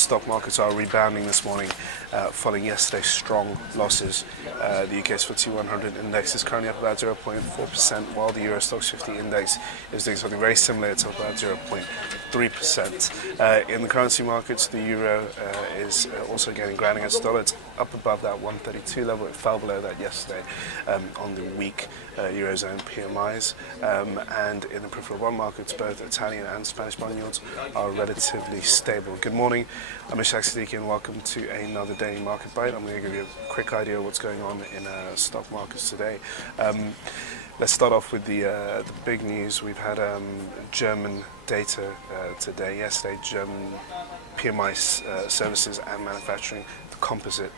stock markets are rebounding this morning following yesterday's strong losses. The UK's FTSE 100 index is currently up about 0.4%, while the Euro Stoxx 50 index is doing something very similar. It's up about 0.3%. In the currency markets, the euro is also gaining ground against the dollar. It's up above that 132 level. It fell below that yesterday on the weak Eurozone PMIs. And in the peripheral bond markets, both Italian and Spanish bond yields are relatively stable. Good morning, I'm Ishaq, Siddiqi, and welcome to another daily market bite. I'm going to give you a quick idea of what's going on in stock markets today. Let's start off with the big news. We've had German data today. Yesterday, German PMI services and manufacturing, the composite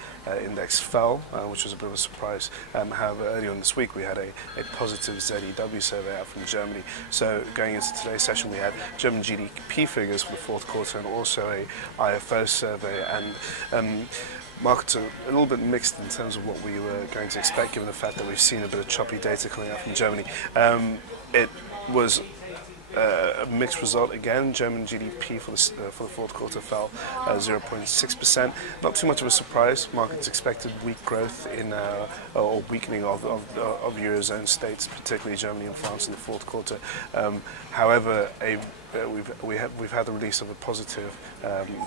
index fell, which was a bit of a surprise. However, earlier on this week, we had a positive ZEW survey out from Germany. So going into today's session, we had German GDP figures for the fourth quarter and also a IFO survey. And markets are a little bit mixed in terms of what we were going to expect, given the fact that we've seen a bit of choppy data coming out from Germany. It was a mixed result again. German GDP for the fourth quarter fell 0.6%. Not too much of a surprise. Markets expected weak growth in or weakening of Eurozone states, particularly Germany and France in the fourth quarter. However, we've had the release of a positive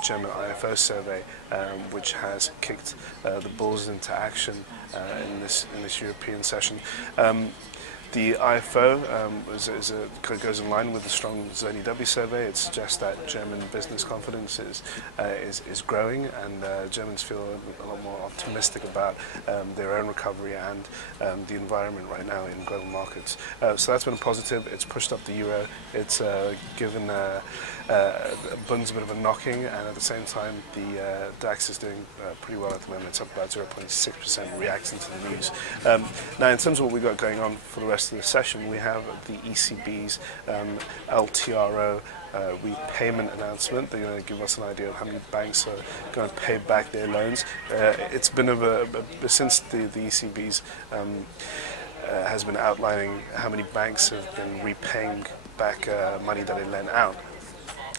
German IFO survey, which has kicked the bulls into action in this European session. The IFO goes in line with the strong ZEW survey. It suggests that German business confidence is growing, and Germans feel a lot more optimistic about their own recovery and the environment right now in global markets. So that's been a positive. It's pushed up the euro. It's given Bund's a bit of a knocking, and at the same time, the DAX is doing pretty well at the moment. It's up about 0.6%, reacting to the news. Now, in terms of what we've got going on for the rest of the session, we have the ECB's LTRO repayment announcement. They're going to give us an idea of how many banks are going to pay back their loans. It's been since the ECB's has been outlining how many banks have been repaying back money that they lent out.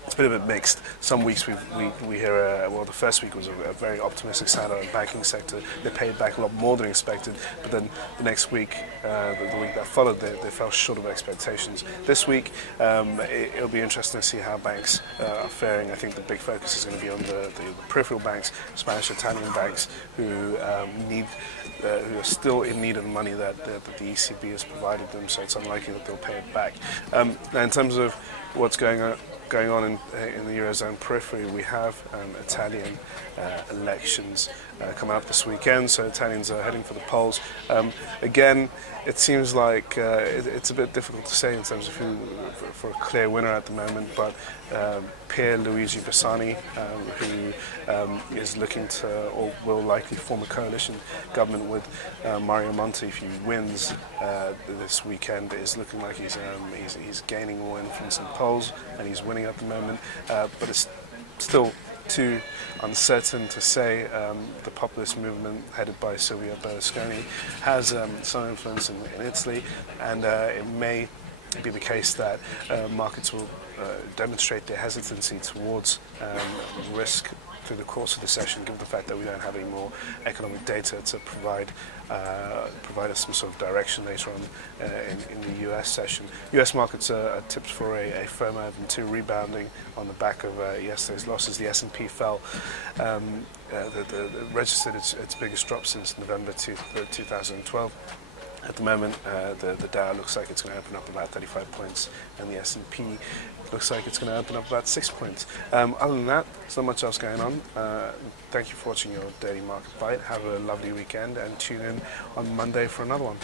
It's been a bit mixed. Some weeks we hear, well, the first week was a very optimistic sign out of the banking sector. They paid back a lot more than expected, but then the next week, the week that followed, they fell short of expectations. This week, it'll be interesting to see how banks are faring. I think the big focus is going to be on the peripheral banks, Spanish, Italian banks, who who are still in need of the money that the ECB has provided them, so it's unlikely that they'll pay it back. Now, in terms of what's going on in the Eurozone periphery, we have Italian elections coming up this weekend, so Italians are heading for the polls. Again, it seems like it's a bit difficult to say in terms of who for a clear winner at the moment, but Pierluigi Bersani, who is looking to or will likely form a coalition government with Mario Monti if he wins this weekend, is looking like he's gaining more influence in polls, and he's winning at the moment, but it's still too uncertain to say. The populist movement headed by Silvio Berlusconi has some influence in Italy, and it may be the case that markets will demonstrate their hesitancy towards risk through the course of the session, given the fact that we don't have any more economic data to provide us some sort of direction later on in the US session. US markets are tipped for a firm into rebounding on the back of yesterday's losses. The S&P fell, registered its biggest drop since November 2012. At the moment, the Dow looks like it's going to open up about 35 points, and the S&P looks like it's going to open up about 6 points. Other than that, there's not much else going on. Thank you for watching your Daily Market Bite. Have a lovely weekend, and tune in on Monday for another one.